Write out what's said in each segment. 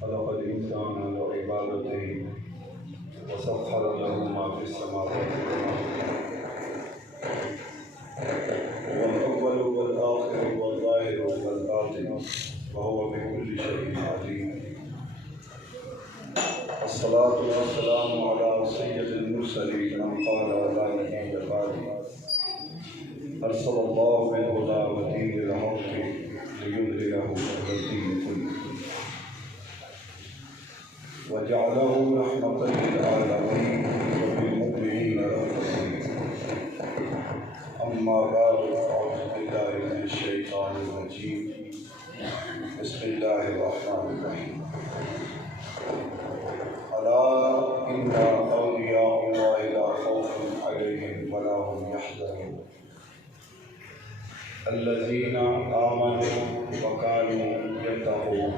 خلق الإنسان لعبادته وسخر له ما في السماوات والأرض هو الأول والآخر والظاهر والباطن وهو بكل شيء عليم. الصلاة والسلام على سيد المرسلين من قال لا نبي بعدي أرسل الله بالهدى ودين الحق ليظهره على الدين كله وجعله رحمة للعالمين وبالمؤمنين رحمة. أما بعد أعوذ بالله من الشيطان الرجيم بسم الله الرحمن الرحيم. ألا إن أولياء الله لا خوف عليهم ولا هم يحزنون الذين آمنوا وكانوا يتقون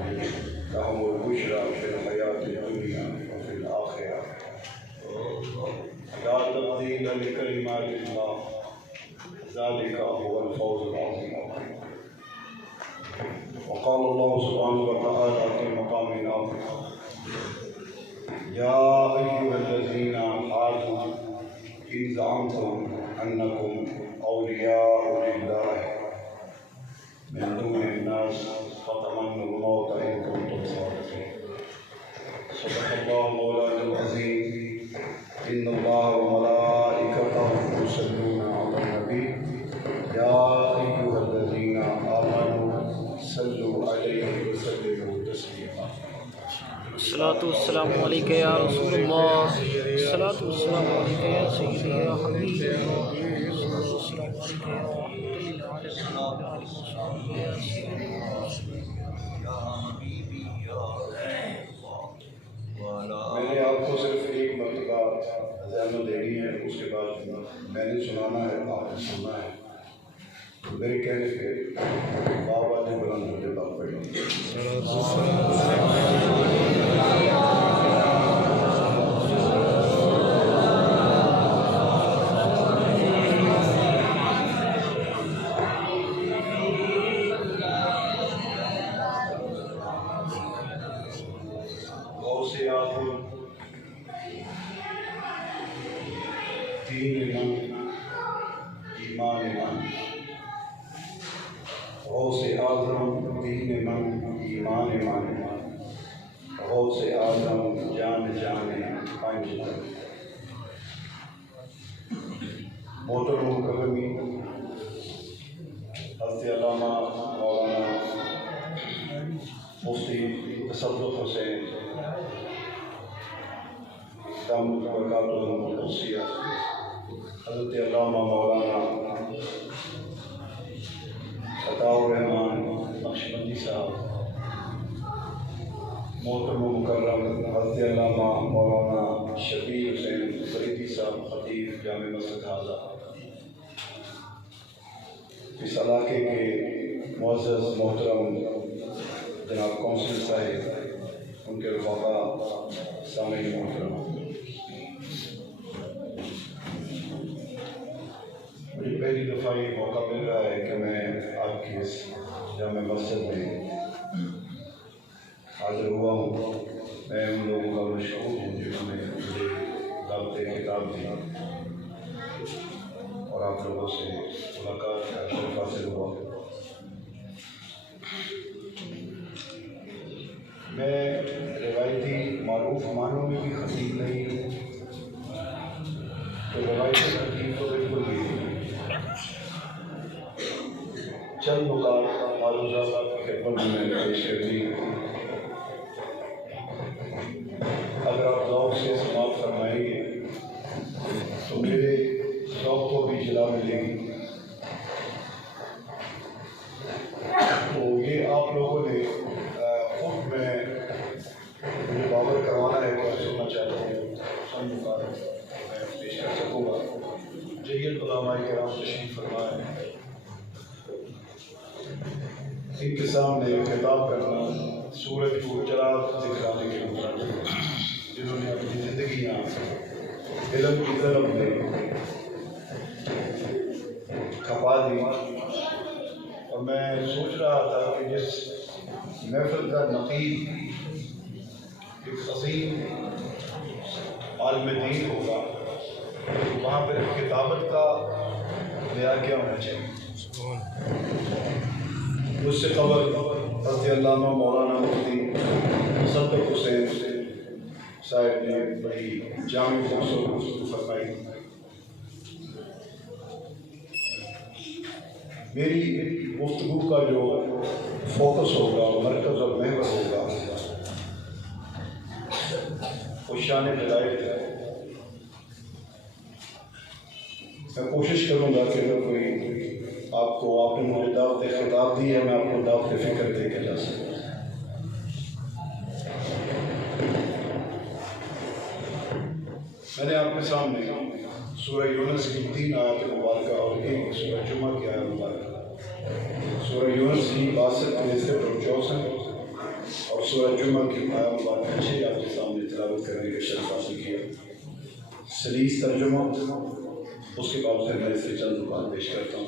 لهم البشرى في الحياة الدنيا وفي الآخرة لا تبديل لكلمات الله ذلك هو الفوز العظيم. وقال الله سبحانه وتعالى في مقام آخر يا أيها الذين آمنوا إن زعمتم أنكم أولياء لله من دون الناس فتمنوا الموت إن كنتم صادقين. صدق الله مولانا العظيم. إن الله وملائكته يصلون على النبي يا أيها الذين آمنوا صلوا عليه وسلموا تسليما. الصلاة والسلام عليك يا رسول الله. الصلاة والسلام عليك يا سيدي يا حبيبي الله. الصلاة والسلام عليك يا رحمة الله يا سيدي يا حبيبي يا میں نے آپ کو صرف ایک مرتبہ ذہن دینی ہے، اس کے بعد میں نے سنانا ہے، آپ نے سننا ہے. میرے کہنے پہ بابا نے بلند ہوتے بات پڑھی. غوث اعظم دین من ایمان من، غوث اعظم دین من ایمان من، غوث اعظم جان پنج من. محترم مکرمی حضرت علامہ مولانا مفتی تصدق حسین دامت برکاتہ القدسیہ، حضرت علامہ مولانا عطاء الرحمان نقشبندی صاحب، محترم مکرم حضرت علامہ مولانا شبیر حسین فریدی صاحب خطیب جامع مسجد حاضہ، اس علاقے کے معزز محترم جناب کونسل صاحب، ان کے رفقا، سامعین محترم، مجھے پہلی دفعہ یہ موقع مل رہا ہے کہ میں آپ کی اس جامع مسجد میں حاضر ہوا ہوں. میں ان لوگوں کا مشہور ہوں جنہوں نے مجھے دعوت خطاب دی اور آپ لوگوں سے ملاقات کا شرف حاصل ہوا. میں روایتی معروف معنوں میں بھی خطیب نہیں ہوں، تو روایتی خطیب تو بالکل بھی نہیں. چند نکات معروضہ کی خدمت میں پیش کر دی. اگر آپ ذوق سے سماعت فرمائیں گے تو میرے ذوق کو بھی جلا ملے گی. تو یہ آپ لوگوں نے خود میں مجھے باور کروانا ہے کہ سننا چاہتا ہوں. چند نکات میں پیش کر سکوں گا. جیل علماء کرام تشریف فرما ہے. ان کے سامنے خطاب کرنا سورج کو چراغ دکھلانے کے مطابق، جنہوں نے اپنی زندگیاں علم کی طرف میں کھپا دی. اور میں سوچ رہا تھا کہ جس محفل کا نقید ایک عظیم عالم دین ہوگا تو وہاں پہ کتابت کا معیار کیا ہونا چاہیے؟ اس سے قبل حضرت علامہ مولانا مفتی مصدق حسین صاحب نے بڑی جامع خوبصورت گفتگو فرمائی. میری گفتگو کا جو فوکس ہوگا، مرکز اور محور ہوگا، وہ شان ہدایت ہے. میں کوشش کروں گا کہ اگر کوئی آپ نے مجھے دعوت خطاب دی ہے، میں آپ کو دعوت فکر دے کے جا سکوں. میں نے آپ کے سامنے سورہ یونس کی 3 آیات مبارکہ اور ایک سورہ جمعہ کی آیت مبارکہ، سورہ یونس کی 62 سے 64 اور سورہ جمعہ کی آیت مبارکہ 6 آپ کے سامنے تلاوت کرنے کا شرف حاصل کیا. سلیس ترجمہ، اس کے بعد پھر میں اس سے چند بات پیش کرتا ہوں.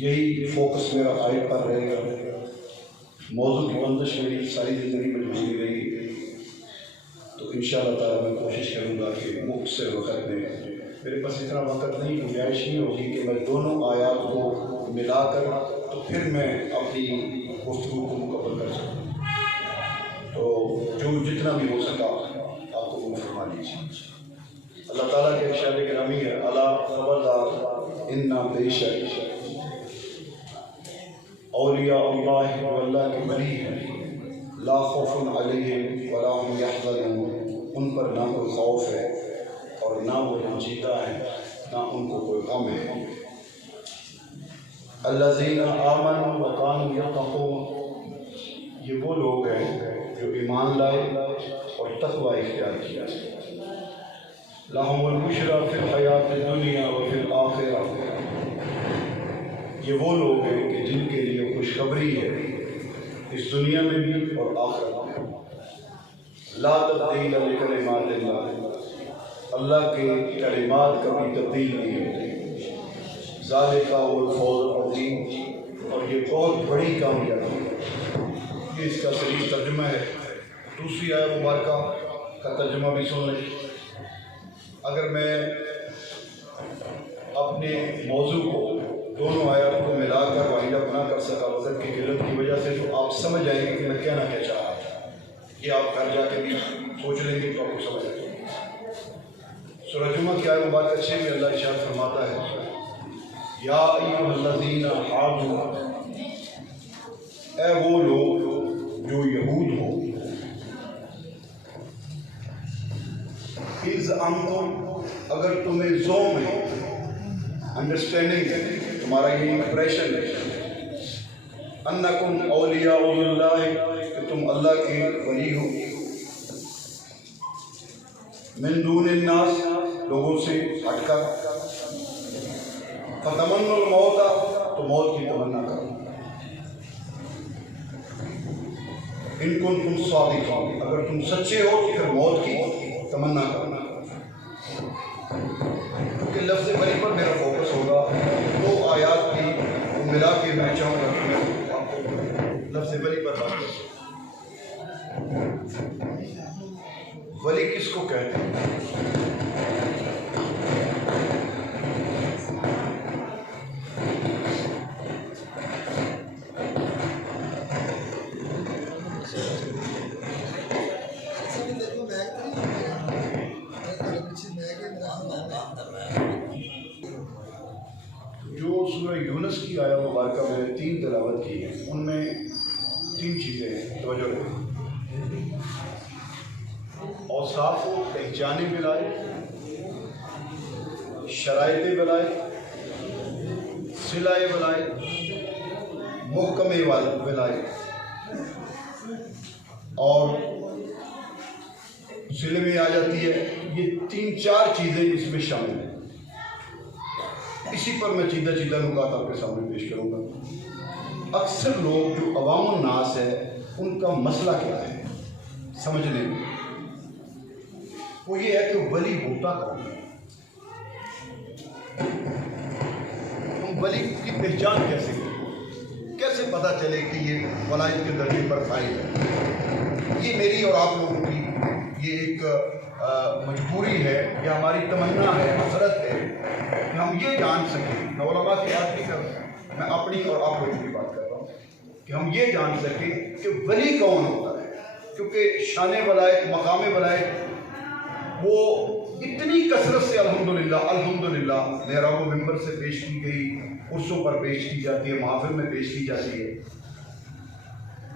یہی فوکس میرا آیت پر رہے گا. موضوع کی بندش میری ساری زندگی میں گزری رہی، تو انشاءاللہ تعالیٰ میں کوشش کروں گا کہ مختصر وقت میں، میرے پاس اتنا وقت نہیں، گنجائش نہیں ہوگی کہ میں دونوں آیات کو ملا کر تو پھر میں اپنی گفتگو کو مکمل کر سکوں. تو جو جتنا بھی ہو سکا آپ کو فرما لیجیے. اللہ تعالیٰ کے ارشاد گرامی ہے، الا خبردار انا بے شک اولیاء اللہ، اللہ کے ولی ہیں، لا خوف علیہم ولا هم یحزنون، ان پر نہ کوئی خوف ہے اور نہ وہ رنجیدہ ہیں، نہ ان کو کوئی غم ہے. الذین آمنوا وکانوا یتقون، یہ وہ لوگ ہیں جو ایمان لائے اور تقوی اختیار کیا. لہم البشری فی الحیات الدنیا وفی الآخرہ، یہ وہ لوگ ہیں کہ جن کے لیے خوشخبری ہے اس دنیا میں بھی اور آخرت میں. لا تبدیل لکلمات اللہ، اللہ کے کلمات کبھی تبدیل نہیں ہوتے. ذالک هو الفوز العظیم، اور یہ بہت بڑی کامیابی ہے. یہ اس کا صحیح ترجمہ ہے. دوسری آیت مبارکہ کا ترجمہ بھی سن لیں. اگر میں اپنے موضوع کو دونوں آیات کو ملا کر واحدہ بنا کر سکا وقت کی قلت کی وجہ سے، تو آپ سمجھ جائیں گے کہ میں کہنا کیا چاہ رہا تھا. یہ آپ گھر جا کے بھی سوچ لیں گے تو آپ کو سمجھ آئے گا. سورہ جمعہ کی آیت مبارکہ 6 میں اللہ ارشاد فرماتا ہے، یا ایھا الذین ہادوا، اے وہ لوگ جو یہود ہو، اذ انتم، اگر تمہیں ذوق ہے، انڈرسٹینڈنگ ہے، تمہارا یہ امپریشن ہے، انکم اولیاء اللہ، کہ تم اللہ کے ولی ہو، من دون الناس، لوگوں سے ہٹ کر، فتمنوا الموت، تو موت کی تمنا کرو، ان کنتم صادقین، اگر تم سچے ہو تو پھر موت کی تمنا کرنا. کیونکہ لفظ ولی پر میرا فوکس ہوگا. 2 آیات کی ملا کے میں چاہوں گا کہ میں آپ کو لفظ ولی پر بات کروں. ولی کس کو کہتے ہیں؟ جو سورہ یونس کی آیت مبارکہ میں نے 3 تلاوت کی ہیں، ان میں 3 چیزیں ہیں، توجہ رکھیں. اوصاف و پہچانے ولایت، شرائط ولایت، صلہ ولایت، محکم ولایت. اور صلہ میں آ جاتی ہے. یہ 3-4 چیزیں اس میں شامل ہیں. اسی پر میں چیدہ نکات آپ کے سامنے پیش کروں گا. اکثر لوگ جو عوام الناس ہے، ان کا مسئلہ کیا ہے سمجھنے میں، وہ یہ ہے کہ ولی ہوتا کون ہے، ولی کی پہچان کیسے پتہ چلے کہ یہ ولایت کے درجے پر فائز ہے. یہ میری اور آپ لوگوں کی یہ ایک مجبوری ہے، یہ ہماری تمنا ہے، حسرت ہے کہ ہم یہ جان سکیں، میں علماء کی بات نہیں کر رہا ہوں، میں اپنی اور آپ لوگوں کی بات کر رہا ہوں، کہ ہم یہ جان سکیں کہ ولی کون ہوتا ہے، کیونکہ شان ولایت، مقام ولایت وہ اتنی کثرت سے الحمدللہ محراب و منبر سے پیش کی گئی، عرصوں پر پیش کی جاتی ہے، محافل میں پیش کی جاتی ہے۔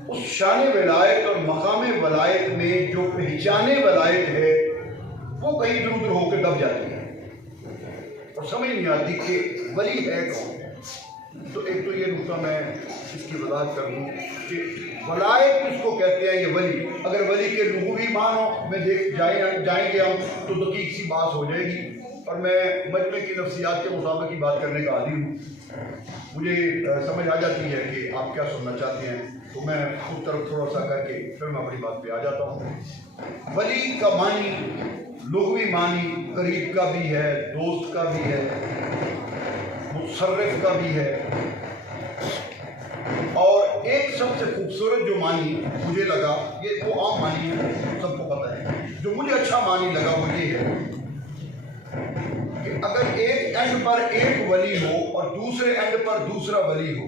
اس شان ولایت اور مقام ولایت میں جو پہچان ولایت ہے وہ کہیں ادھر ادھر ہو کے دب جاتی ہے اور سمجھ نہیں آتی کہ ولی ہے کون۔ تو ایک تو یہ نقطہ میں اس کی وضاحت کر دوں کہ ولایت کس کو کہتے ہیں، یہ ولی، اگر ولی کے لغوی معنوں میں جائیں گے ہم تو دقیق سی بات ہو جائے گی، اور میں مجمع کی نفسیات کے مطابق کی بات کرنے کا عادی ہوں، مجھے سمجھ آ جاتی ہے کہ آپ کیا سننا چاہتے ہیں، تو میں خود طرف تھوڑا سا کر کے پھر میں اپنی بات پہ آ جاتا ہوں۔ ولی کا معنی، لغوی معنی قریب کا بھی ہے، دوست کا بھی ہے، متصرف کا بھی ہے، اور ایک سب سے خوبصورت جو معنی مجھے لگا، یہ وہ عام معنی ہے، سب کو پتہ ہے، جو مجھے اچھا معنی لگا وہ یہ ہے کہ اگر ایک اینڈ پر ایک ولی ہو اور دوسرے اینڈ پر دوسرا ولی ہو،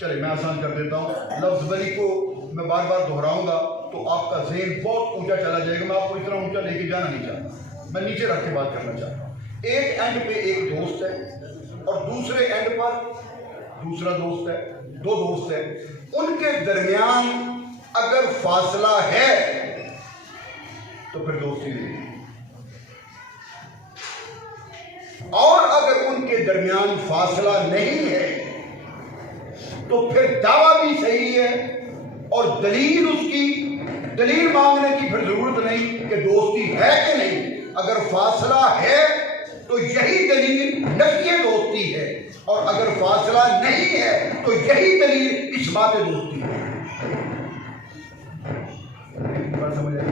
چلے میں آسان کر دیتا ہوں، لفظ ولی کو میں بار بار دہراؤں گا تو آپ کا ذہن بہت اونچا چلا جائے گا، میں آپ کو اتنا اونچا لے کے جانا نہیں چاہتا، میں نیچے رکھ کے بات کرنا چاہتا ہوں۔ ایک اینڈ پہ ایک دوست ہے اور دوسرے اینڈ پر دوسرا دوست ہے، دو دوست ہیں، ان کے درمیان اگر فاصلہ ہے تو پھر دوستی نہیں، اور اگر ان کے درمیان فاصلہ نہیں ہے تو پھر دعویٰ بھی صحیح ہے، اور دلیل اس کی، دلیل مانگنے کی پھر ضرورت نہیں کہ دوستی ہے کہ نہیں، اگر فاصلہ ہے تو یہی دلیل نفی دوستی ہے، اور اگر فاصلہ نہیں ہے تو یہی دلیل اثبات دوستی ہے۔ بات سمجھ آئی؟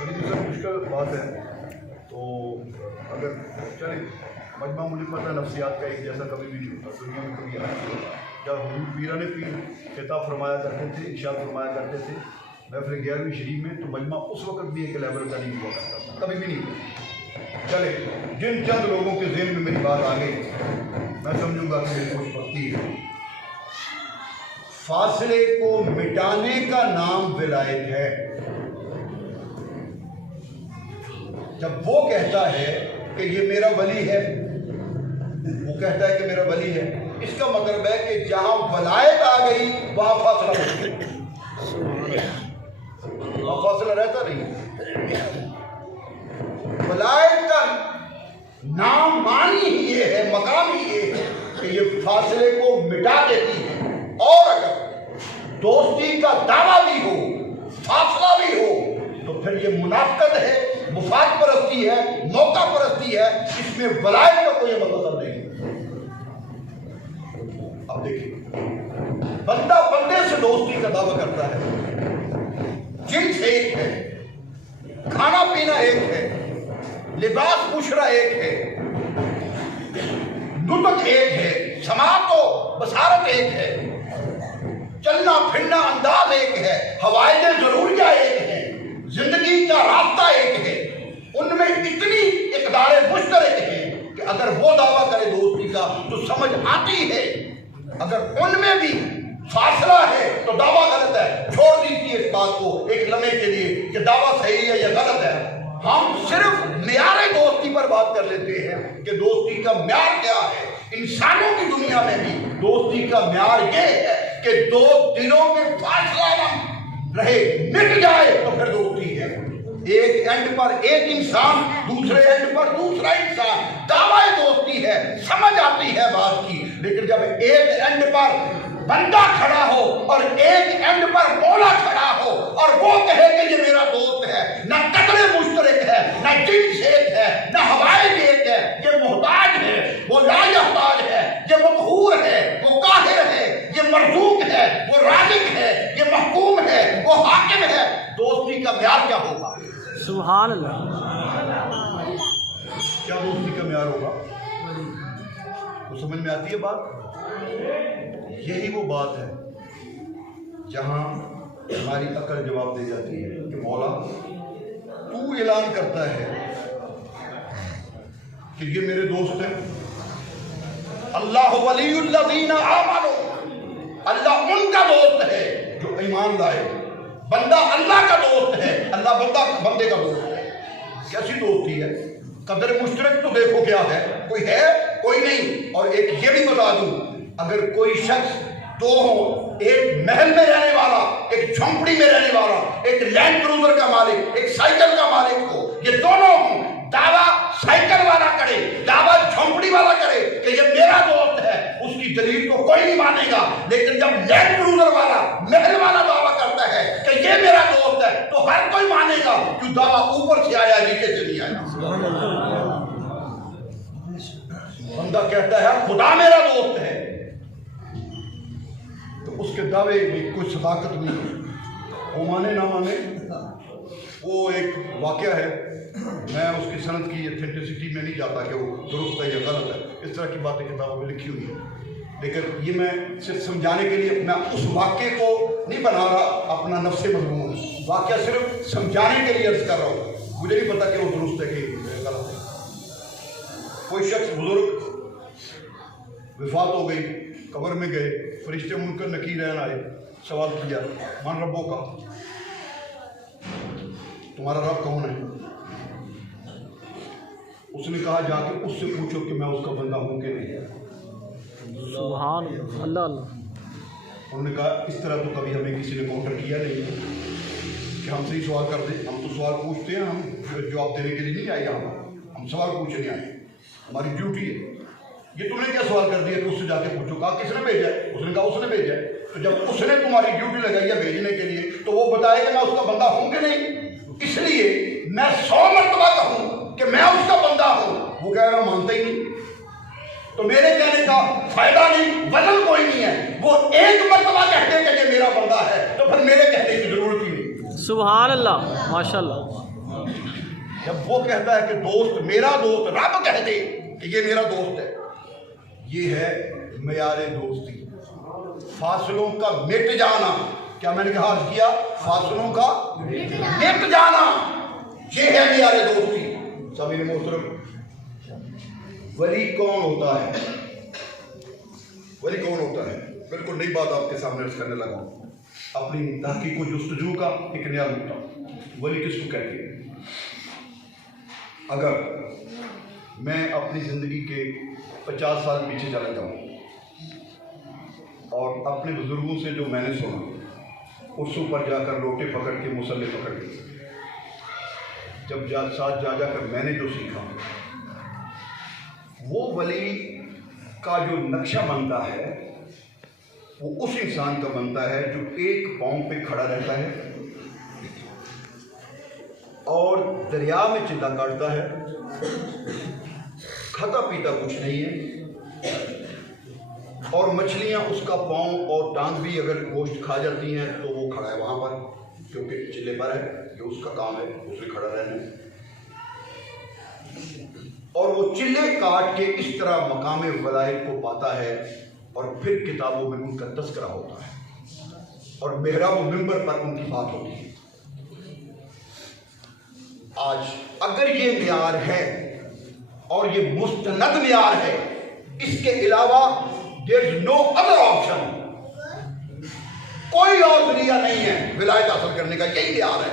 بڑی مشکل بات ہے، تو اگر چلیں مجمع، مجھے پتہ نفسیات کا ایک جیسا کبھی بھی نہیں ہوتا دنیا میں، کبھی آج نہیں ہوتا۔ جب حضور پیران پیر خطاب فرمایا کرتے تھے، ارشاد فرمایا کرتے تھے محفل 11ویں شریف میں، تو مجمع اس وقت بھی ایک لیول کا نہیں ہوا کرتا تھا، کبھی بھی نہیں ہوا۔ چلے جن چند لوگوں کے ذہن میں میری بات آ گئی، میں سمجھوں گا کہ میری خوش بختی ہے۔ فاصلے کو مٹانے کا نام ولایت ہے۔ جب وہ کہتا ہے کہ یہ میرا ولی ہے، وہ کہتا ہے کہ میرا ولی ہے، اس کا مطلب ہے کہ جہاں ولایت آ گئی وہاں فاصلہ ہو گیا، وہاں فاصلہ رہتا نہیں۔ ولایت کا نام معنی ہی یہ ہے، مقام ہی یہ ہے کہ یہ فاصلے کو مٹا دیتی ہے، اور اگر دوستی کا دعویٰ بھی ہو، فاصلہ بھی ہو، تو پھر یہ منافقت ہے، مفاد پرستی ہے، موقع پرستی ہے، اس میں ولایت کا کوئی مطلب نہیں۔ اب دیکھیں، بندہ بندے سے دوستی کا دعویٰ کرتا ہے، جنس ایک ہے، کھانا پینا ایک ہے، لباس مشرہ ایک ہے، نطق ایک ہے، سماعت و بصارت ایک ہے، چلنا پھرنا انداز ایک ہے، حوائج ضروریہ ایک ہے، زندگی کا راستہ ایک ہے، ان میں اتنی اقدار مشترک ہے کہ اگر وہ دعویٰ کرے دوستی کا تو سمجھ آتی ہے، اگر ان میں بھی فاصلہ ہے تو دعویٰ غلط ہے۔ چھوڑ دیجیے اس بات کو ایک لمحے کے لیے کہ دعویٰ صحیح ہے یا غلط ہے، ہم صرف معیار دوستی پر بات کر لیتے ہیں کہ دوستی کا معیار کیا ہے۔ انسانوں کی دنیا میں بھی دوستی کا معیار یہ ہے کہ دو دلوں میں فاصلہ نہ رہے، مٹ جائے تو پھر دوستی ہے۔ ایک اینڈ پر ایک انسان، دوسرے اینڈ پر دوسرا انسان، دعویٰ دوستی ہے، سمجھ آتی ہے بات کی، لیکن جب ایک اینڈ پر بندہ کھڑا ہو اور ایک اینڈ پر مولا کھڑا ہو اور وہ کہے کہ یہ میرا دوست ہے، نہ قدر مشترک ہے، نہ جنس ایک ہے، نہ حوائج ایک ہے، یہ محتاج ہے، وہ لا یحتاج ہے، یہ مقہور ہے، وہ قاہر ہے، یہ مرزوق ہے، وہ رازق ہے، یہ محکوم ہے، وہ حاکم ہے، دوستی کا معیار کیا ہوگا؟ سبحان اللہ۔ کیا دوستی کا معیار ہوگا؟ تو سمجھ میں آتی ہے بات؟ یہی وہ بات ہے جہاں ہماری عقل جواب دے جاتی ہے کہ مولا تو اعلان کرتا ہے کہ یہ میرے دوست ہیں، اللہ ولی الذین آمنوا، اللہ ان کا دوست ہے جو ایمان لائے، بندہ اللہ کا دوست ہے، اللہ بندے کا دوست ہے۔ کیسی دوستی ہے؟ قدر مشترک تو دیکھو کیا ہے، کوئی ہے؟ کوئی نہیں۔ اور ایک یہ بھی بتا دوں، اگر کوئی شخص دو ہو، ایک محل میں رہنے والا، ایک جھونپڑی میں رہنے والا، ایک لینڈ کروزر کا مالک، ایک سائیکل کا مالک ہو، یہ دونوں ہوں، دعویٰ سائیکل والا کرے، دعویٰ جھونپڑی والا کرے کہ یہ میرا دوست ہے، اس کی دلیل کو کوئی نہیں مانے گا۔ لیکن جب لینڈ کروزر والا، محل والا دعویٰ کرتا ہے کہ یہ میرا دوست ہے تو ہر کوئی مانے گا، کیوں دعویٰ اوپر سے آیا، نیچے سے نہیں آیا۔ بندہ کہتا ہے خدا میرا دوست ہے، تو اس کے دعوے میں کوئی صداقت نہیں، وہ مانے نہ مانے۔ وہ ایک واقعہ ہے، میں اس کی سند کی اتھینٹسٹی میں نہیں جاتا کہ وہ درست ہے یا غلط ہے، اس طرح کی باتیں کتابوں میں لکھی ہوئی ہیں، لیکن یہ میں صرف سمجھانے کے لیے میں اس واقعے کو نہیں بنا رہا اپنا نفس مضمون، واقعہ صرف سمجھانے کے لیے عرض کر رہا ہوں، مجھے نہیں پتا کہ وہ درست ہے کہ غلط ہے۔ کوئی شخص بزرگ وفات ہو گئی، قبر میں گئے، فرشتے منکر نکیر آئے، سوال کیا من ربوں کا، تمہارا رب کون ہے؟ اس نے کہا جا کے اس سے پوچھو کہ میں اس کا بندہ ہوں کہ نہیں۔ سبحان اللہ اللہ۔ انہوں نے کہا اس طرح تو کبھی ہمیں کسی نے کاؤنٹر کیا نہیں کہ ہم سے ہی سوال کر دیں، ہم تو سوال پوچھتے ہیں، ہم جواب دینے کے لیے نہیں آئے یہاں، ہم سوال پوچھنے آئے، ہماری ڈیوٹی ہے۔ یہ تم نے کیا سوال کر دیا کہ اس سے جا کے پوچھو؟ کہا کس نے بھیجا ہے؟ اس نے کہا اس نے بھیجا ہے۔ تو جب اس نے تمہاری ڈیوٹی لگائی ہے بھیجنے کے لیے تو وہ بتائے کہ میں اس کا بندہ ہوں کہ نہیں۔ اس لیے میں 100 مرتبہ کہوں کہ میں اس کا بندہ ہوں، وہ کہہ رہا مانتا ہی نہیں، تو میرے کہنے کا فائدہ نہیں، وزن کوئی نہیں ہے۔ وہ ایک مرتبہ کہتے ہیں کہ یہ میرا بندہ ہے تو پھر میرے کہنے کی ضرورت ہی نہیں۔ سبحان اللہ، ماشاء اللہ۔ جب وہ کہتا ہے کہ دوست میرا دوست، رب کہہ دے کہ یہ میرا دوست ہے، یہ ہے معیار دوستی۔ فاصلوں کا مٹ جانا، کیا میں نے کہا عرض کیا؟ فاصلوں کا مٹ جانا، یہ ہے معیار دوستی۔ سامعین محترم، ولی کون ہوتا ہے؟ ولی کون ہوتا ہے؟ بالکل نئی بات آپ کے سامنے عرض کرنے لگا ہوں، اپنی تحقیق و جستجو کا ایک نیا نقطہ۔ ولی کس کو کہتے ہیں؟ اگر میں اپنی زندگی کے 50 سال پیچھے چلا جاؤں اور اپنے بزرگوں سے جو میں نے سنا، عرصوں پر جا کر لوٹے پکڑ کے، مسلے پکڑ کے، جب ساتھ جا کر میں نے جو سیکھا، وہ ولی کا جو نقشہ بنتا ہے وہ اس انسان کا بنتا ہے جو ایک پاؤں پہ کھڑا رہتا ہے اور دریا میں چندہ کاٹتا ہے، کھاتا پیتا کچھ نہیں ہے، اور مچھلیاں اس کا پاؤں اور ٹانگ بھی اگر گوشت کھا جاتی ہیں تو وہ کھڑا ہے وہاں پر، کیونکہ چلے پر ہے، یہ اس کا کام ہے، اس سے کھڑا رہنا ہے، اور وہ چلے کاٹ کے اس طرح مقام ولایت کو پاتا ہے، اور پھر کتابوں میں ان کا تذکرہ ہوتا ہے، اور محراب و منبر پر ان کی بات ہوتی ہے۔ آج اگر یہ معیار ہے اور یہ مستند معیار ہے، اس کے علاوہ there is no other option، کوئی اور ذریعہ نہیں ہے ولایت حاصل کرنے کا، یہی معیار ہے،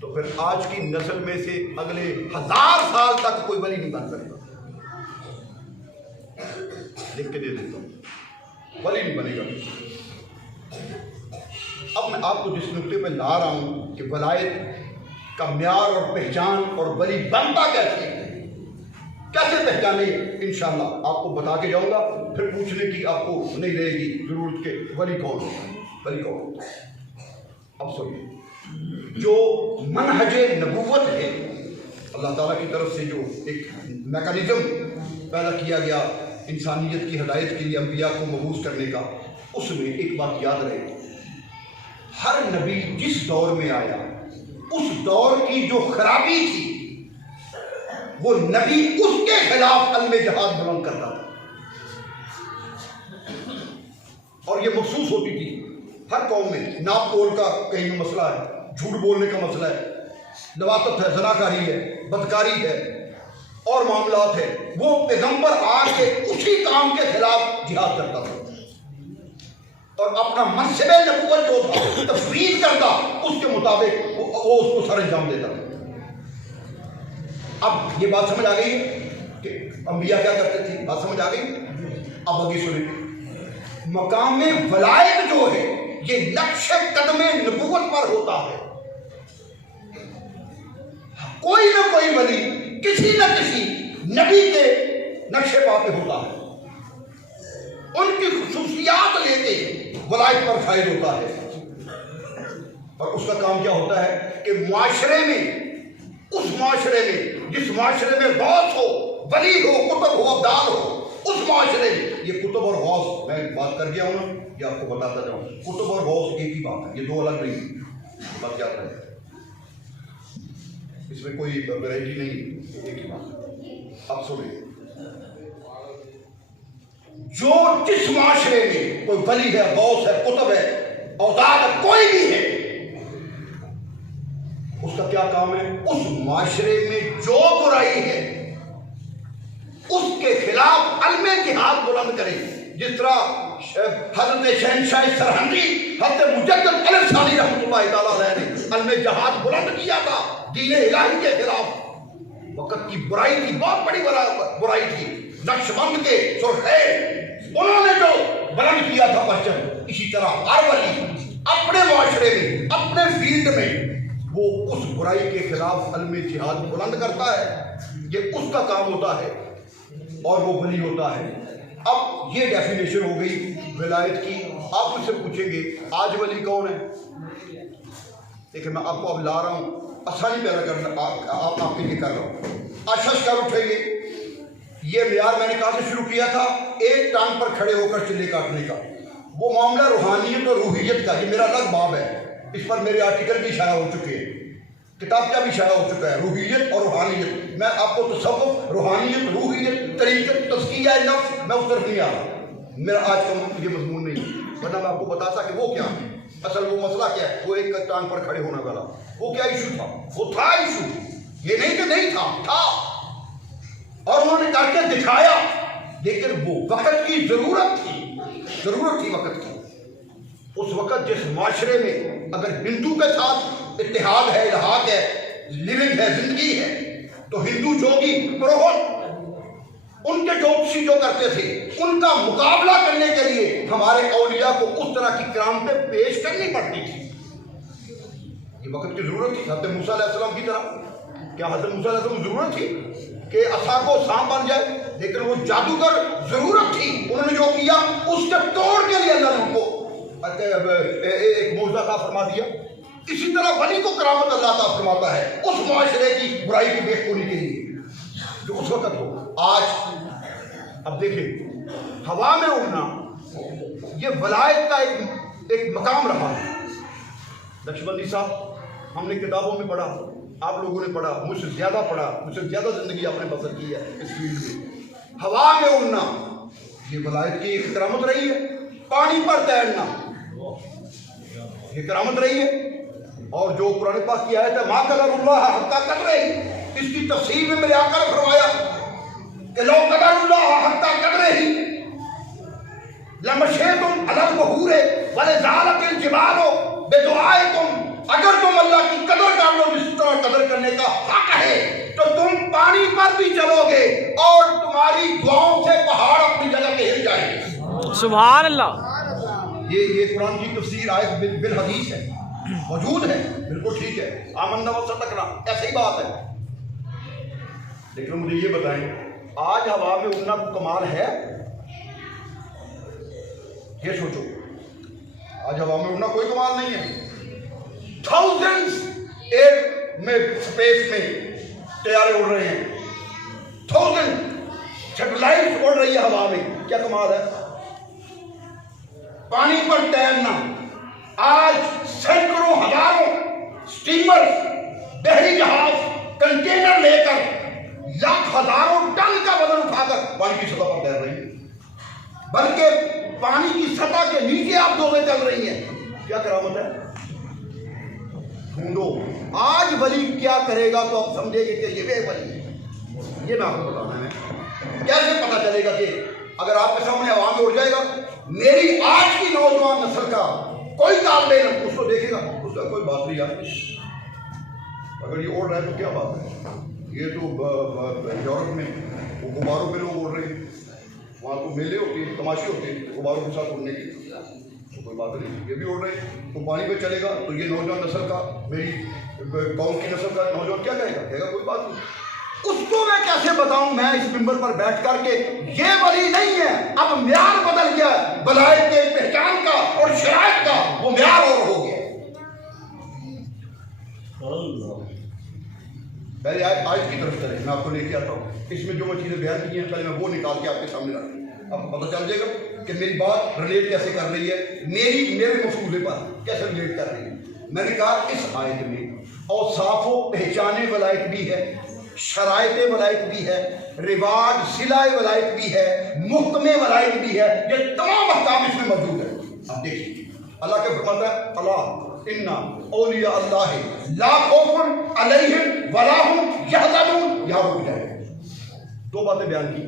تو پھر آج کی نسل میں سے اگلے 1000 سال تک کوئی ولی نہیں بن سکتا۔ لکھ کے دے دیتا ہوں، ولی نہیں بنے گا۔ اب میں آپ کو جس نقطے پہ لا رہا ہوں کہ ولایت کا معیار اور پہچان اور ولی بنتا کیسے پہچانے، انشاءاللہ آپ کو بتا کے جاؤں گا، پھر پوچھنے کی آپ کو نہیں رہے گی ضرورت کہ ولی کون ہوتا ہے، ولی کون ہوتا ہے۔ اب سنیے، جو منہج نبوت ہے، اللہ تعالیٰ کی طرف سے جو ایک میکانزم پیدا کیا گیا انسانیت کی ہدایت کے لیے انبیاء کو مبعوث کرنے کا، اس میں ایک بات یاد رہے، ہر نبی جس دور میں آیا، اس دور کی جو خرابی تھی، وہ نبی اس کے خلاف علم جہاد بلند کرتا تھا، اور یہ محسوس ہوتی تھی ہر قوم میں ناپ تول کا کہیں میں مسئلہ ہے، جھوٹ بولنے کا مسئلہ ہے، لواطت ہے، زناکاری ہے، بدکاری ہے اور معاملات ہے، وہ پیغمبر آ کے اسی کام کے خلاف جہاد کرتا تھا اور اپنا منصب نبوت جو تھا تفویض کرتا، اس کے مطابق وہ اس کو سر انجام دیتا تھا۔ اب یہ بات سمجھ آ گئی ہے کہ انبیاء کیا کرتے تھے، بات سمجھ آ گئی؟ اب آگے سنیں، مقام ولایت جو ہے یہ نقش قدم نبوت پر ہوتا ہے۔ کوئی نہ کوئی ولی کسی نہ کسی نبی کے نقشے پا پہ ہوتا ہے، ان کی خصوصیات لے کے ولایت پر فائد ہوتا ہے، اور اس کا کام کیا ہوتا ہے کہ معاشرے میں، اس معاشرے میں جس معاشرے میں غوث ہو، ولی ہو، کتب ہو، ابدال ہو، اس معاشرے میں یہ کتب اور غوث، میں بات کر گیا ہوں نا، یہ آپ کو بتاتا جاؤں، کتب اور غوث ایک ہی بات ہے، یہ دو الگ نہیں، بات یاد رہے، اس میں کوئی ویرائٹی نہیں، ایک ہی بات ہے۔ اب سنیں، جو جس معاشرے میں کوئی ولی ہے، غوث ہے، کتب ہے، اوتاد ہے، کوئی بھی ہے، اس کا کیا کام ہے؟ اس معاشرے میں جو برائی ہے اس کے خلاف علم جہاد بلند کرے، جس طرح حضرت شہنشاہ سرہندی حضرت مجدد علی ثانی رحمۃ اللہ تعالیٰ علیہ نے علم جہاد بلند کیا تھا دین الہی کے خلاف۔ وقت کی برائی کی بہت بڑی برائی تھی، نقش بند کے سرخیر، انہوں نے جو بلند کیا تھا پرچم، اسی طرح ہر ولی اپنے معاشرے میں، اپنے فیلڈ میں وہ اس برائی کے خلاف علم جہاد بلند کرتا ہے، یہ اس کا کام ہوتا ہے اور وہ ولی ہوتا ہے۔ اب یہ ڈیفینیشن ہو گئی ولایت کی۔ آپ مجھ سے پوچھیں گے آج ولی کون ہے؟ دیکھیں میں آپ کو اب لا رہا ہوں، آسانی پیدا کرنا آپ کے لیے کر رہا ہوں۔ آشش کر اٹھیں گے، یہ معیار میں نے کہاں سے شروع کیا تھا؟ ایک ٹانگ پر کھڑے ہو کر چلے کاٹنے کا، وہ معاملہ روحانیت اور روحیت کا، یہ میرا الگ باب ہے، اس پر میرے آرٹیکل بھی شائع ہو چکے ہیں، کتاب کا بھی شائع ہو چکا ہے، روحیت اور روحانیت۔ میں آپ کو تصوف، روحانیت، روحیت، طریقت، تزکیہ نفس، میں اس طرف نہیں آ رہا، میرا آج کا یہ مضمون نہیں ہے، ورنہ میں آپ کو بتاتا کہ وہ کیا ہے، اصل وہ مسئلہ کیا ہے، وہ ایک ٹانگ پر کھڑے ہونے والا، وہ کیا ایشو تھا؟ وہ تھا ایشو، یہ نہیں کہ نہیں تھا، اور انہوں نے کر کے دکھایا، لیکن وہ وقت کی ضرورت تھی وقت کی۔ اس وقت جس معاشرے میں اگر ہندو کے ساتھ اتحاد ہے، الحاق ہے، لیونگ ہے، زندگی ہے، تو ہندو جوگی پروہت ان کے جوتشی جو کرتے تھے، ان کا مقابلہ کرنے کے لیے ہمارے اولیاء کو اس طرح کی کرامتیں پیش کرنی پڑتی تھی۔ یہ وقت کی ضرورت تھی، حضرت موسیٰ علیہ السلام کی طرح۔ کیا حضرت موسیٰ علیہ السلام ضرورت تھی کہ عصا کو سانپ بن جائے؟ لیکن وہ جادوگر ضرورت تھی، انہوں نے جو کیا اس کے توڑ کے لیے اللہ نے ان کو ایک معجزہ عطا فرما دیا۔ اسی طرح ولی کو کرامت اللہ عطا فرماتا ہے اس معاشرے کی برائی کی بےخونی کے لیے جو اس وقت ہو۔ آج اب دیکھیں، ہوا میں اڑنا یہ ولایت کا ایک مقام رہا ہے۔ نقشبندی صاحب ہم نے کتابوں میں پڑھا، آپ لوگوں نے پڑھا، مجھ سے زیادہ پڑھا، مجھ سے زیادہ زندگی آپ نے بسر کی ہے اس فیلڈ میں۔ ہوا میں اڑنا یہ ولایت کی ایک کرامت رہی ہے، پانی پر تیرنا یہ کرامت رہی ہے، اور جو قرآن پاک کی آیت ہے مَا قَدَرُ اللَّهَ حَقَّ قَدْرِهِ، اس کی تفسیر میں میرے آقا نے فرمایا کہ لَوْ قَدَرُ اللَّهَ حَقَّ قَدْرِهِ لَمَشَيْتُمْ عَلَى الْبُحُورِ وَلَزَالَتِ الْجِبَالُ بِدُعَائِكُمْ، اگر تم اللہ کی قدر کر لو جس طرح قدر کرنے کا حق ہے تو تم پانی پر بھی چلو گے اور تمہاری دعاؤں سے پہاڑ اپنی جگہ پہ ہل جائیں گے۔ سبحان اللہ۔ یہ قرآن کی تفسیر آیت بالحدیث ہے، موجود ہے، بالکل ٹھیک ہے، آمنا و صدقنا، ایسی بات ہے۔ لیکن مجھے یہ بتائیں، آج ہوا میں اڑنا کمال ہے؟ یہ سوچو، آج ہوا میں اڑنا کوئی کمال نہیں ہے۔ تھاؤزنڈز ایئر میں سپیس میں طیارے اڑ رہے ہیں، تھاؤزنڈ سیٹلائٹ اڑ رہی ہے ہوا میں، کیا کمال ہے؟ پانی پر تیرنا، آج سینکڑوں ہزاروں سٹیمر، بحری جہاز، کنٹینر لے کر لاکھ ہزاروں ٹن کا وزن اٹھا کر پانی کی سطح پر تیر رہی ہیں، بلکہ پانی کی سطح کے نیچے آپ دوڑیں چل رہی ہیں۔ ڈھونڈو. آج ولی کیا کرے گا تو آپ سمجھے گے کہ یہ بے ولی ہے. یہ میں آپ کو بتانا ہے. کیسے پتہ چلے گا کہ اگر آپ کے سامنے عوام میں اٹھ جائے گا میری آج کی نوجوان نسل کا کوئی طالب علم اس کو دیکھے گا اس کا کوئی بات نہیں آتی. اگر یہ اڑ رہا ہے تو کیا بات ہے. یہ تو یورپ میں وہ غباروں پہ لوگ اڑ رہے ہیں, وہاں تو میلے ہوتے ہیں, تماشے ہوتے ہیں غباروں کے ساتھ اڑنے کے, تو کوئی بات نہیں. یہ بھی اڑ رہے ہیں تو پانی پہ چلے گا تو یہ نوجوان نسل کا, میری قوم کی نسل کا نوجوان کیا کہے گا کوئی بات نہیں. اس کو میں کیسے بتاؤں میں اس ممبر پر بیٹھ کر کے یہ ولی نہیں ہے. اب معیار بدل گیا ہے, بلائے کے پہچان کا اور شرائط کا وہ معیار اور ہو گیا. پہلے آج کی طرف چلے, میں آپ کو لے کے آتا ہوں. اس میں جو میں چیزیں بیان کی ہیں پہلے میں وہ نکال کے آپ کے سامنے رکھوں. آپ کو پتہ چل جائے گا کہ میری بات ریلیٹ کیسے کر رہی ہے, میرے مفروضے پر کیسے ریلیٹ کر رہی ہے. میں نے کہا اس آیت میں اوصاف و پہچانے ولایت بھی ہے, شرائط ولایت بھی ہے, رواج صلہ ولایت بھی ہے, محکم ولایت بھی ہے. یہ تمام احکام اس میں موجود ہے. آپ دیکھیے اللہ کے فرماتا ہے اللہ انا اولیاء اللہ لا خوف علیہم ولا هم یحزنون. یہاں رک جائے. دو باتیں بیان کی.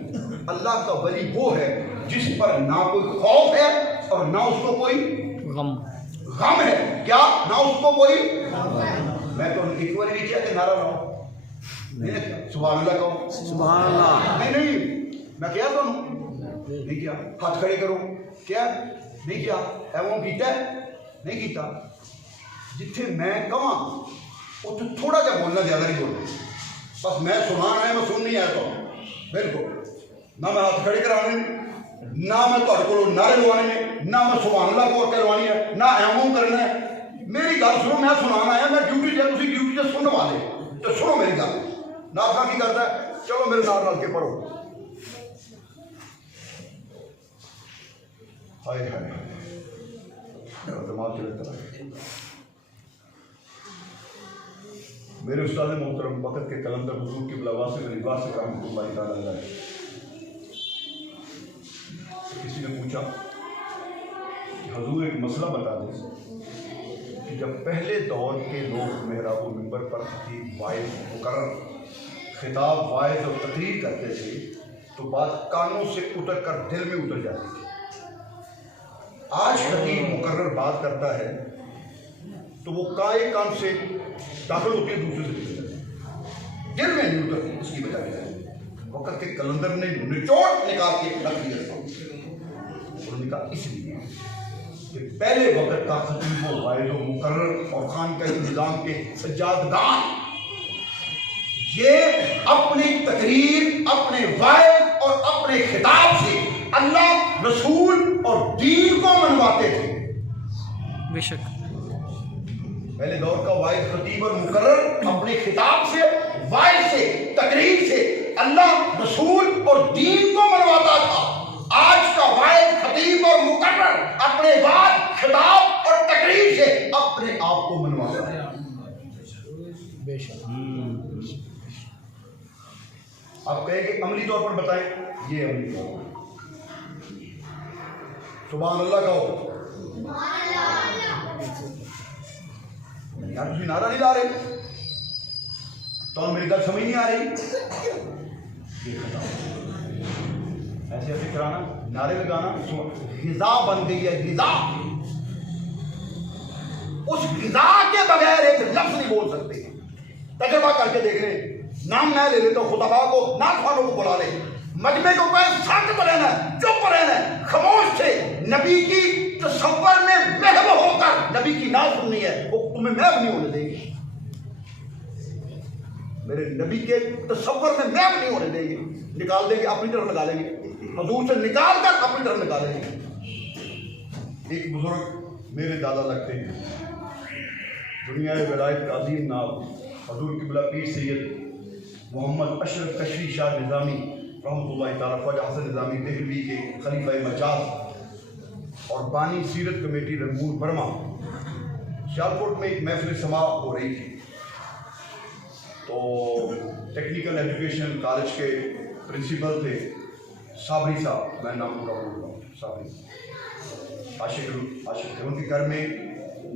اللہ کا ولی وہ ہے جس پر نہ کوئی خوف ہے اور نہ اس کو کوئی غم ہے. کیا نہ اس کو کوئی, میں تو ایک بار نہیں کیا کہ نعرہ لاؤ, سبحان اللہ کہو, سبحان اللہ, نہیں میں کیا کروں, نہیں کیا. ہاتھ کھڑے کرو, کیا نہیں کیا. ایووں کیتا ہے, نہیں کیتا. جتھے میں کہاں اتنے تھوڑا جا بولنا, زیادہ نہیں بولنا. بس میں سنانا ہے, میں سن نہیں آیا تو بالکل. نہ میں ہاتھ کھڑے کرانے میں, نہ میں تھوڑے کو نعرے لوانے میں, نہ میں سبحان اللہ کو کروانی ہے, نہ ایووں کرنا ہے. میری گل سنو, میں سنانا ہے, میں ڈیوٹی جائے تھی ڈیوٹی سے سننے والے تو سنو میری گل. ناخا کی کرتا ہے, چلو میرے نال رل کے پڑھو. ہائے ہائے میرا دماغ چلتا ہے. میرے استاد محترم وقت کے کلندر حضور کی بلاواس میں لباس سے رحمۃ اللہ تعالیٰ علیہ, کسی نے پوچھا کہ حضور ایک مسئلہ بتا دیں کہ جب پہلے دور کے لوگ محراب و منبر پر خطیب واعظ مقرر خطاب واعظ اور تقریر کرتے تھے تو بات کانوں سے اتر کر دل میں اتر جاتی تھی. آج خطیب مقرر بات کرتا ہے تو وہ کائے کان سے داخل ہوتی ہے, دوسرے سے نکل جاتی ہے, دل میں نہیں اترتی. اس کی وجہ کیا ہے, وقت کے کلندر نے نچوڑ نکال کے رکھ دیا. انہوں نے کہا اس لیے کہ پہلے وقت کا خطیب و واعظ و مقرر اور خانقاہ نظام کے سجادگان یہ اپنی تقریر, اپنے واعظ اور اپنے خطاب سے اللہ, رسول اور دین کو منواتے تھے. بے شک پہلے دور کا واعظ, خطیب اور مقرر اپنے خطاب سے, واعظ سے, تقریر سے اللہ, رسول اور دین کو منواتا تھا. آج کا واعظ, خطیب اور مقرر اپنے بات, خطاب اور تقریر سے اپنے آپ کو منواتا ہے. بے شک. آپ کہیں کہ عملی طور پر بتائیں, یہ عملی طور پر سبحان اللہ کہو. یار تم نعرہ نہیں لا رہے تو میری گل سمجھ نہیں آ رہی. ایسے ایسے کرانا, نعرے لگانا, غذا بن گئی ہے, غذا. اس غذا کے بغیر ایک لفظ نہیں بول سکتے. تجربہ کر کے دیکھ لیں. نام میں لے لیتا ہوں, خطباء کو, نعت کو بلا لے, مجمع کو کہیں سخت رہنا, چپ رہنا, خاموش تھے. نبی کی تصور میں محو ہو کر نبی کی نعت سننی ہے, وہ تمہیں محو نہیں ہونے دیں گے. میرے نبی کے تصور میں محو نہیں ہونے دیں گے. نکال دیں گے, اپنی طرف لگا لیں گے, حضور سے نکال کر اپنی طرف نکالیں گے. ایک بزرگ میرے دادا لگتے ہیں, دنیا ولایت کا عظیم نام حضور قبلہ پیر سید محمد اشرف کشری شاہ نظامی رحمۃ اللہ تعالیٰ, خواجہ حسن نظامی دہلوی کے خلیفہ مجاز اور بانی سیرت کمیٹی رنگور برما. سیالکوٹ میں ایک محفل سماع ہو رہی تھی تو ٹیکنیکل ایجوکیشن کالج کے پرنسپل تھے صابری صاحب, میں نام کا بول رہا ہوں, صابری عاشق تھے. ان کے گھر میں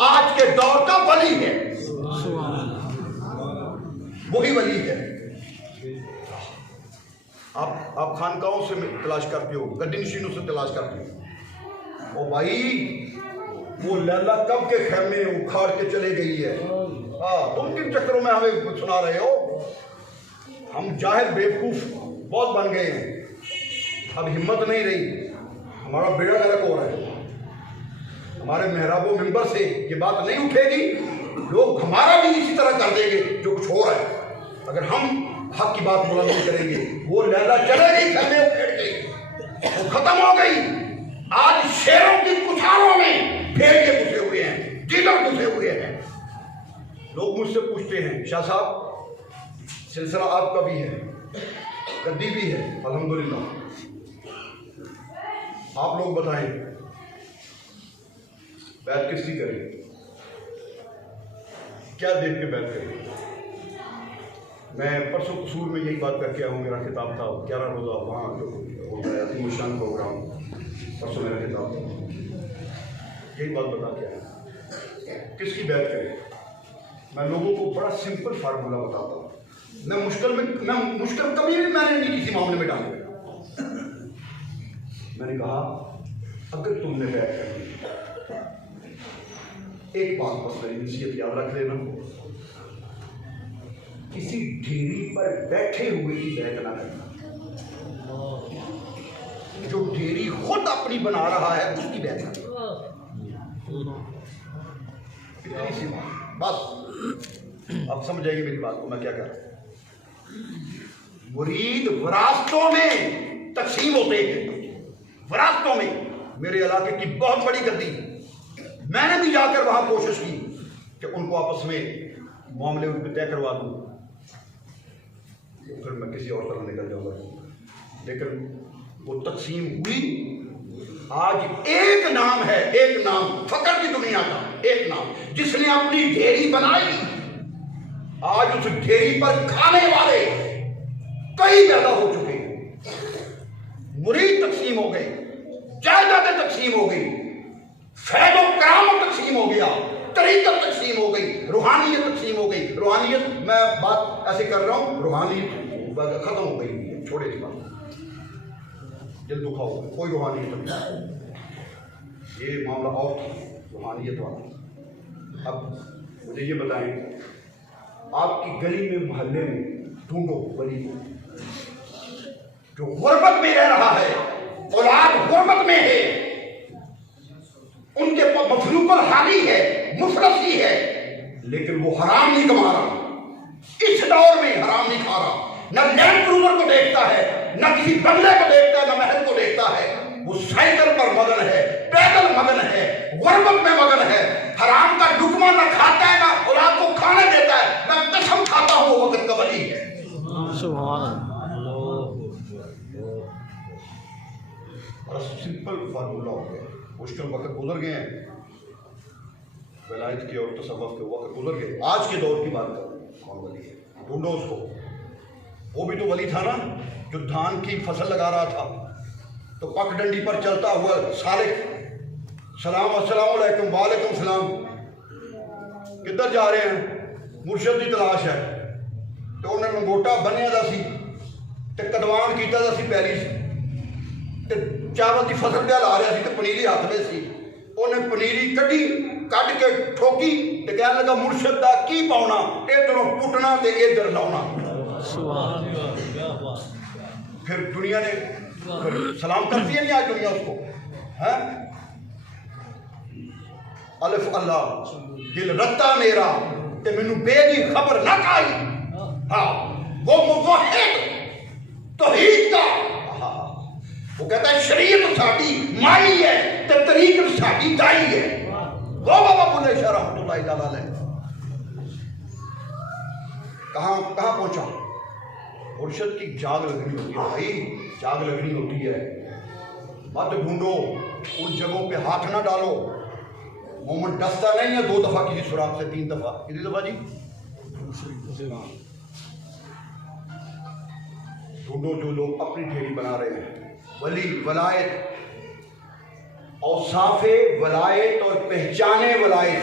آج کے دور کا ولی ہے، سبحان اللہ، وہی ولی ہے۔ آپ خانقاہوں سے تلاش کرتے ہو، گدی نشینوں سے تلاش کرتے ہو، او بھائی وہ لیلا کب کے خیمے اکھاڑ کے چلے گئی ہے، تم کن چکروں میں ہمیں سنا رہے ہو؟ ہم جاہل بیوقوف بہت بن گئے ہیں، اب ہمت نہیں رہی، ہمارا بیڑا غرق ہو رہا ہے، ہمارے محراب و منبر سے یہ بات نہیں اٹھے گی، لوگ ہمارا بھی اسی طرح کر دیں گے جو کچھ ہو رہا ہے۔ اگر ہم حق کی بات بلند نہیں کریں گے، وہ لیلا چلے گئی، خیمے اکھڑ گئی، وہ ختم ہو گئی۔ آج شیروں کی کچھاروں میں بھیڑیے گھسے ہوئے ہیں، گیدڑ گھسے ہوئے ہیں۔ لوگ مجھ سے پوچھتے ہیں شاہ صاحب سلسلہ آپ کا بھی ہے، گدی بھی ہے، الحمدللہ، آپ لوگ بتائیں بیعت کس کی کریں، کیا دیکھ کے بیعت کریں؟ میں پرسوں قصور میں یہی بات کر کے آیا ہوں، میرا خطاب تھا 11 روزہ وہاں جو ہوتا ہے عظیم الشان پروگرام، پرسوں میرا خطاب تھا، یہی بات بتا کے آیا کس کی بیعت کریں۔ میں لوگوں کو بڑا سمپل فارمولہ بتاتا ہوں، میں مشکل کبھی بھی میں نے نہیں کسی معاملے میں ڈالا۔ میں نے کہا اگر تم نے بیعت کر دی، ایک بات بس میری نصیحت یاد رکھ لینا، کسی ڈھیری پر بیٹھے ہوئے کی بیعت نہ کرنا، جو ڈھیری خود اپنی بنا رہا ہے اس کی بیعت کرنا، اتنی سی بس۔ آپ سمجھ جائیں گے میری بات کو میں کیا کر رہا ہوں۔ مرید وراثتوں میں تقسیم ہوتے ہیں، وراثتوں میں۔ میرے علاقے کی بہت بڑی گدی، میں نے بھی جا کر وہاں کوشش کی کہ ان کو آپس میں معاملے ان پہ طے کروا دوں، پھر میں کسی اور طرح نکل جاؤں گا، لیکن وہ تقسیم ہوئی۔ آج ایک نام ہے، ایک نام فقر کی دنیا کا، ایک نام جس نے اپنی ڈھیری بنائی، آج اس ڈھیری پر کھانے والے کئی پیدا ہو چکے ہیں۔ مرید تقسیم ہو گئے، جائیدادیں تقسیم ہو گئی، فیض و کرامت تقسیم ہو گیا، طریقت تقسیم ہو گئی، روحانیت تقسیم ہو گئی۔ روحانیت میں بات ایسے کر رہا ہوں، روحانیت ختم ہو گئی ہے، چھوڑے اس بات، دل دکھا ہوا، کوئی روحانیت نہیں، یہ معاملہ اور تھا روحانیت والا۔ اب مجھے یہ بتائیں، آپ کی گلی میں محلے میں ڈھونڈو ولی کو جو غربت میں رہ رہا ہے، اولاد غربت میں ہے، ان کے مفلوق الحالی ہے، مفلسی ہے، لیکن وہ حرام نہیں کما رہا، اس دور میں حرام نہیں کھا رہا، نہ لینڈ کروزر کو دیکھتا ہے، نہ کسی بنگلے کو دیکھتا ہے، نہ محل کو دیکھتا ہے، وہ سائیکل پر مگن ہے، پیدل مگن ہے، غربت میں مگن ہے، حرام کا لقمہ نہ کھاتا ہے، نہ اولاد کو کھانے دیتا ہے، میں قسم کھاتا ہوں وہ وقت کا ولی ہے۔ سبحان اللہ، بڑا سمپل فارمولہ ہو گیا، مشکل وقت گزر گئے ہیں، ولایت کے اور تصوف کے وقت گزر گئے، آج کے دور کی بات کر رہے ہیں، کون ولی ہے؟ ڈھونڈو اس کو۔ وہ بھی تو ولی تھا نا، جو دھان کی فصل لگا رہا تھا تو پک ڈنڈی پر چلتا ہوا سالک، سلام السلام علیکم، وعلیکم السلام، کدھر جا رہے ہیں؟ مرشد کی تلاش ہے، تو انہیں لنگوٹا بنیا دا سی تے کدوان کیتا دا سی پیری سے تے چاول کی فصل پہ لا رہا سی تے پنیری ہاتھ میں سی، انہیں پنیری کڈی، کڈ کے ٹھوکی تے کہنے لگا مرشد دا کی پاؤنا، ادھروں پٹنا تے ادھر لاؤنا۔ سبحان اللہ، پھر دنیا نے سلام کرتی ہے نہیں آج دنیا اس کو، ہاں الف اللہ دل رتا میرا تے مینوں بے دی خبر نہ کائی، ہاں وہ موحد توحید کا، وہ کہتا ہے شریعت ساڈی مائی ہے تے طریقت ساڈی دائی ہے۔ وہ بابا بلے شاہ رحمۃ اللہ تعالی علیہ کہاں پہنچا؟ مرشد کی جاگ لگنی ہوتی ہے بھائی، جاگ لگنی ہوتی ہے، مت ڈھونڈو، ان جگہوں پہ ہاتھ نہ ڈالو، مومن ڈستا نہیں ہے 2 دفعہ کسی سراغ سے، 3 دفعہ، کتنی دفعہ جی؟ ڈھونڈو جو لوگ اپنی ڈھیری بنا رہے ہیں، ولی ولایت، اوصاف ولایت اور پہچانے ولایت،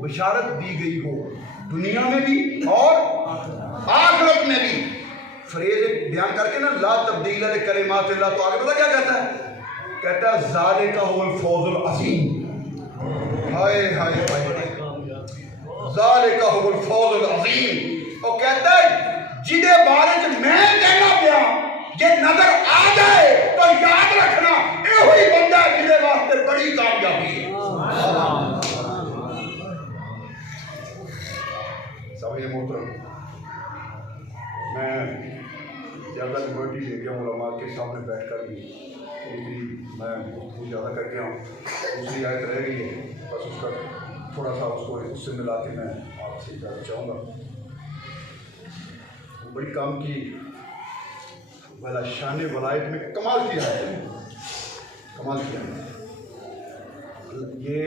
بشارت دی گئی ہو دنیا میں بھی اور آخرت میں بھی. فریز بیان کر کے نا لا تبدیل لکلمات اللہ، تو آگے پتہ کیا کہتا ہے؟ کہتا ہے ذالک هو الفوز العظیم. ہائے ہائے ہائے، ذالک هو الفوز العظیم. اور کہتا ہے جدے بارے میں کہنا پیا یہ نظر آ جائے تو یاد رکھنا یہ ہوئی بندہ ہے جدے واسطے بڑی کامیابی ہے. سامنے محترم، میں زیادہ لبرٹی لے گیا ہوں علماء کے سامنے بیٹھ کر بھی، کیونکہ میں گفتگو زیادہ کر گیا ہوں. دوسری آیت رہ گئی ہے، بس اس کا تھوڑا سا اس کو اس سے ملا کے میں آپ سے کہنا چاہوں گا. بڑی کام کی بلا شان ولایت میں کمال کیا ہے، کمال کیا ہے. یہ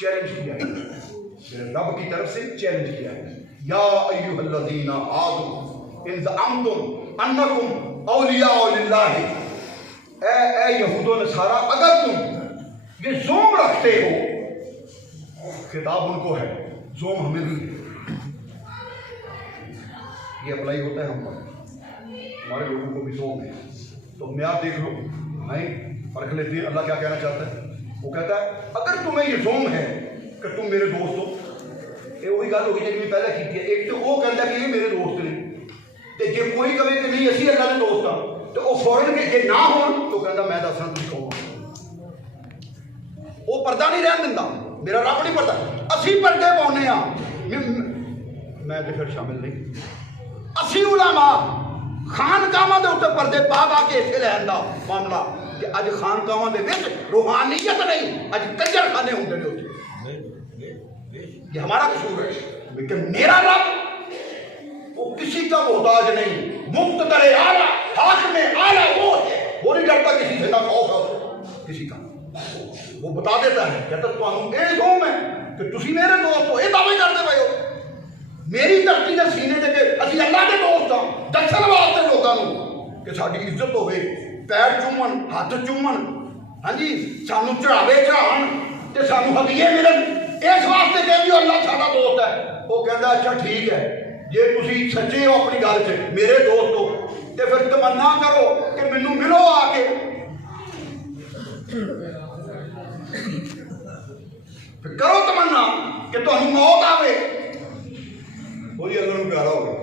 چیلنج کیا ہے میرے رب کی طرف سے، چیلنج کیا ہے. یا ایھا الذین آمنوا ان زعمتم انکم اولیاء للہ، اے یہود و نصارہ اگر تم یہ زوم رکھتے ہو، خطاب ان کو ہے، زوم ہمیں بھی یہ اپلائی ہوتا ہے ہم پر، ہمارے لوگوں کو بھی زوم ہے. تو معیار دیکھ لو، میں پرکھ لیتے ہیں اللہ کیا کہنا چاہتا ہے. وہ کہتا ہے اگر تمہیں یہ زوم ہے کہ تم میرے دوست ہو، یہ وہی گل ہوگی جی میں پہلے کی ہے. ایک تو وہ کہتا کہ یہ میرے دوست نہیں، تو جب کوئی کہے کہ نہیں اسی اللہ کے دوست ہاں تو وہ فوراً کہ یہ نہ ہو تو کہتا میں دسنا تھی کہوں. وہ پردہ نہیں رہن دینا، میرا رب نہیں پردہ، اسی پردے پاؤنے ہاں. میں تو پھر شامل نہیں. اسی علماء خانقاہاں دے اوتے پردے پا پا کے اتنے لین دا معاملہ کہ اج خانقاہاں دے وچ روحانیت نہیں، اج کنجر خانے ہوندے نے اوتے. یہ ہمارا قصور ہے، لیکن میرا رب وہ کسی کا محتاج نہیں، مقتدر اعلیٰ حاکم اعلیٰ وہ ہے. وہ نہیں ڈرتا کسی سے، نہ خوف ہے کسی کا. وہ بتا دیتا ہے کہتا تمہیں یہ قوم ہے کہ تسی میرے دوست ہو، یہ دعوے کرتے پے ہو. میری دھرتی دے سینے دے کے اسی اللہ کے دوست ہاں، دسن واسطے لوگوں کہ ساری عزت ہوے، پیر چومن، ہاتھ چومن، ہاں جی سانو چڑھاوے چڑھان تے سانو ہدیے ملن، اس واسطے کہ اللہ ساڈا دوست ہے. وہ کہندا اچھا ٹھیک ہے جے تسی سچے ہو اپنی گل سے میرے دوست ہو تے پھر تمنا کرو کہ مینوں ملو آ کے. پھر کرو تمنا کہ تمہیں موت آوے. وہی اللہ نو پیارا ہو گیا.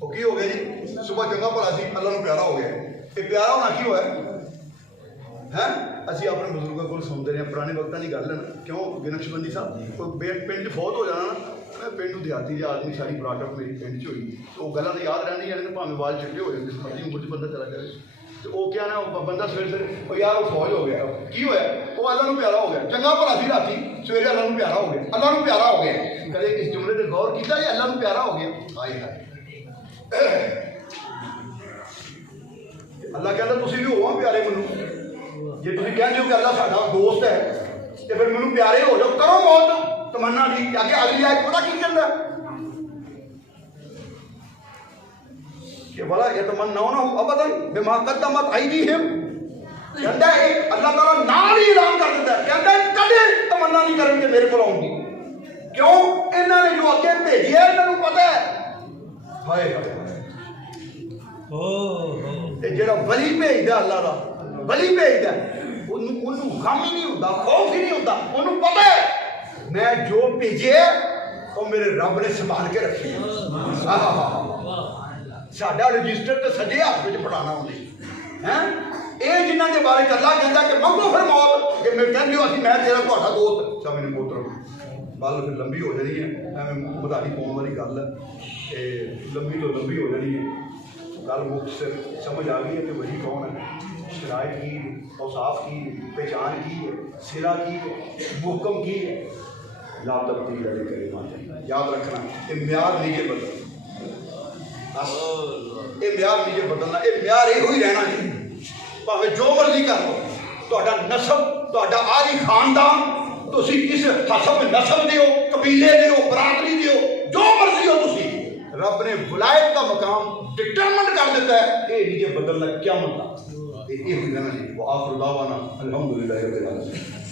وہ کی ہو گیا جی؟ صبح چنگا بھلا سی، اللہ نو پیارا ہو گیا. یہ پیارا ہونا کی ہوا ہے؟ اسی اپنے بزرگوں کو سنتے رہے ہیں، پرانے وقتوں کی گل ہے نا. کیوں نقش بندی صاحب کوئی پنڈ فوت ہو جانا نا، پنڈو دیہاتی جی آدمی ساری براٹ اپ میری پنڈ چ ہوئی، تو وہ گلیں تو یاد رہی ہیں، بھاویں بال چٹے ہو جاتے مرضی عمر چ بندہ چلا جائے. تو وہ کیا نا بندہ سویرے سویرے وہ یار وہ فوج ہو گیا، کی ہوا وہ اللہ نو پیارا ہو گیا. چنگا بھلا سی رات سویرے اللہ نو پیارا ہو گیا، اللہ نو پیارا ہو گیا. کدے اس جملے سے غور کیا یہ اللہ نو پیارا ہو گیا. ہائے ہائے اللہ کہتا تسی بھی ہو پیارے مینوں. جی تھی کہتے ہو کہ اللہ ساڈا دوست ہے تو پھر مینوں پیارے ہو جاؤ، کرو موت تمنا دی. آگے اگلی آیت پتہ کی کہندا کہ بلا یتمنون ابدا بما قدمت ایدیہم. کہندا ہے اللہ تعالیٰ نال ہی اعلان کر دیتا ہے، کہندا ہے کدے تمنا نہیں کریں گے میرے کو آؤں گی. کیوں؟ انہوں نے جو اگے بھیجیا انہوں نے پتہ ہے. ہائے ہائے جڑا ولی بھیجدا اللہ دا ولی بھیجدا انہوں غم ہی نہیں ہوتا، خوف ہی نہیں ہوتا. انہوں پتہ ہے میں جو بھیجے وہ میرے رب نے سنبھال کے رکھے. ساڈا رجسٹر تو سجے ہاتھ میں پڑھانا انہیں یہ جنہوں کے بارے اللہ کہتا کہ منگو پھر موت کہ میں کہہ دیو اسی میں تیرا تہاڈا دوست. سامنے محترم گل پھر لمبی ہو جانی ہے، بدھاری پاؤن والی گل ہے، لمبی تو لمبی ہو جانی ہے. گل مختصر سمجھ آ گئی ہے کہ وہی کون ہے، شرائط کی، اوصاف کی، پہچان کی ہے، صلہ کی ہے، محکم کی ہے. لا تبدیل لکلمات اللہ. یاد رکھنا یہ معیار نہیں ہے بدلنا، یہ معیار نہیں ہے بدلنا، یہ معیار یہ ہوئی رہنا جی. بھاوے جو مرضی کر لو، تہاڈا نسب، تہاڈا آلی خاندان، تسی کس حسب نسب دیو، قبیلے دیو، برادری دیو، جو مرضی ہو تسی، رب نے ولایت کا مقام ڈٹرمنٹ کر دیتا ہے. یہ نہیں بدلنا کیا مطلب، یہ ہوئی رہنا جی. وآخر دعوانا الحمدللہ رب العالمین.